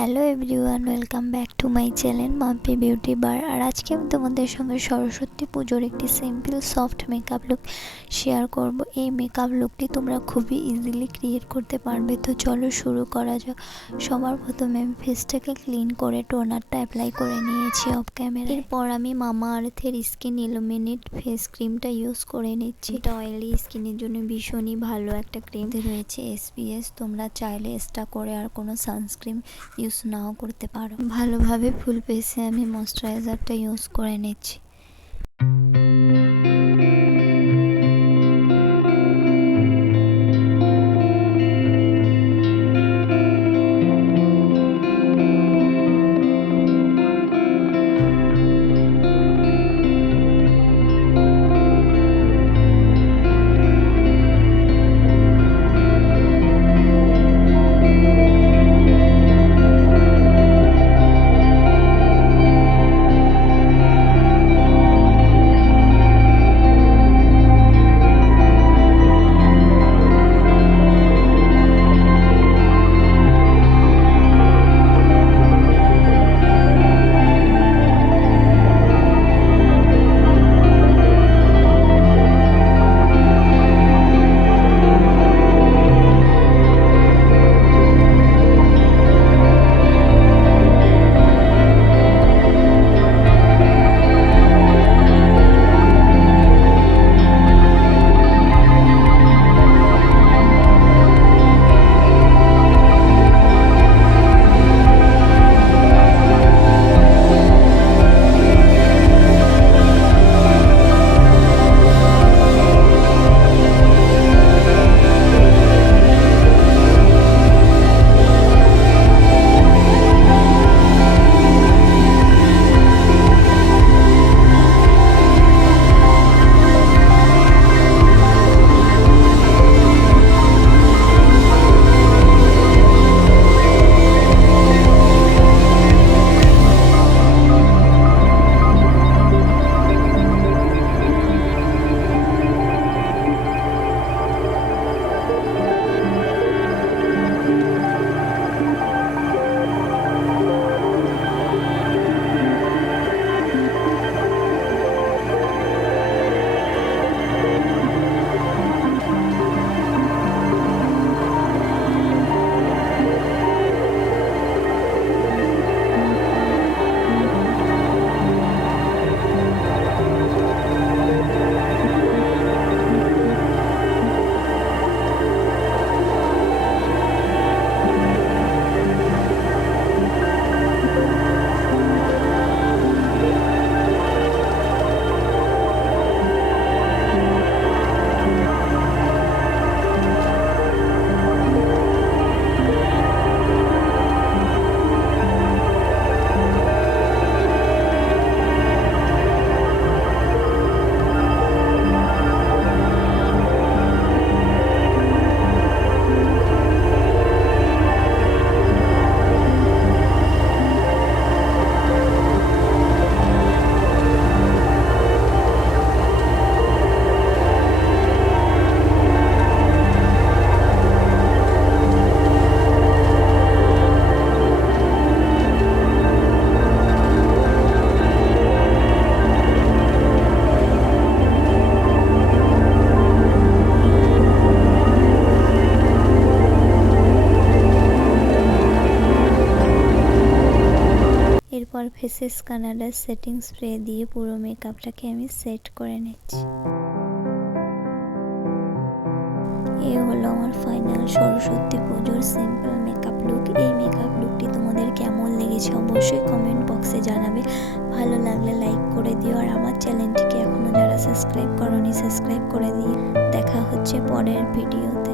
Hello everyone, welcome back to my channel Mampi beauty bar. আর আজকে আমি তোমাদের সঙ্গে সরস্বতী পুজোর একটি simple soft makeup look share করব। এই মেকআপ লুকটি তোমরা খুবই ইজিলি ক্রিয়েট করতে পারবে। তো চলো শুরু করা যাক। সবার প্রথমে আমি ফেসটাকে ক্লিন করে টোনারটা অ্যাপ্লাই করে নিয়েছি অফ ক্যামেরা। এরপর আমি মামা আর্থের স্কিন ইলুমিনেট ফেস ক্রিমটা ইউজ করে নিচ্ছি। এটা অয়েলি স্কিনের জন্য ভীষণই ভালো একটা ক্রিম। রয়েছে SPF, তোমরা চাইলে এক্সট্রা করে আর কোনো সানস্ক্রিন ইউজ নাও করতে পারো। ভালোভাবে ফুল ফেসে আমি ময়শ্চারাইজারটা ইউজ করে নিচ্ছি। এরপর ফেসেস কানাডার সেটিং স্প্রে দিয়ে পুরো মেকআপটাকে আমি সেট করে নিচ্ছি। এই হলো আমার ফাইনাল সরস্বতী পুজোর সিম্পল মেকআপ লুক। এই মেকআপ লুকটি তোমাদের কেমন লেগেছে অবশ্যই কমেন্ট বক্সে জানাবে। ভালো লাগলে লাইক করে দিও, আর আমার চ্যানেলটিকে এখনও যারা সাবস্ক্রাইব করোনি সাবস্ক্রাইব করে দিও। দেখা হচ্ছে পরের ভিডিওতে।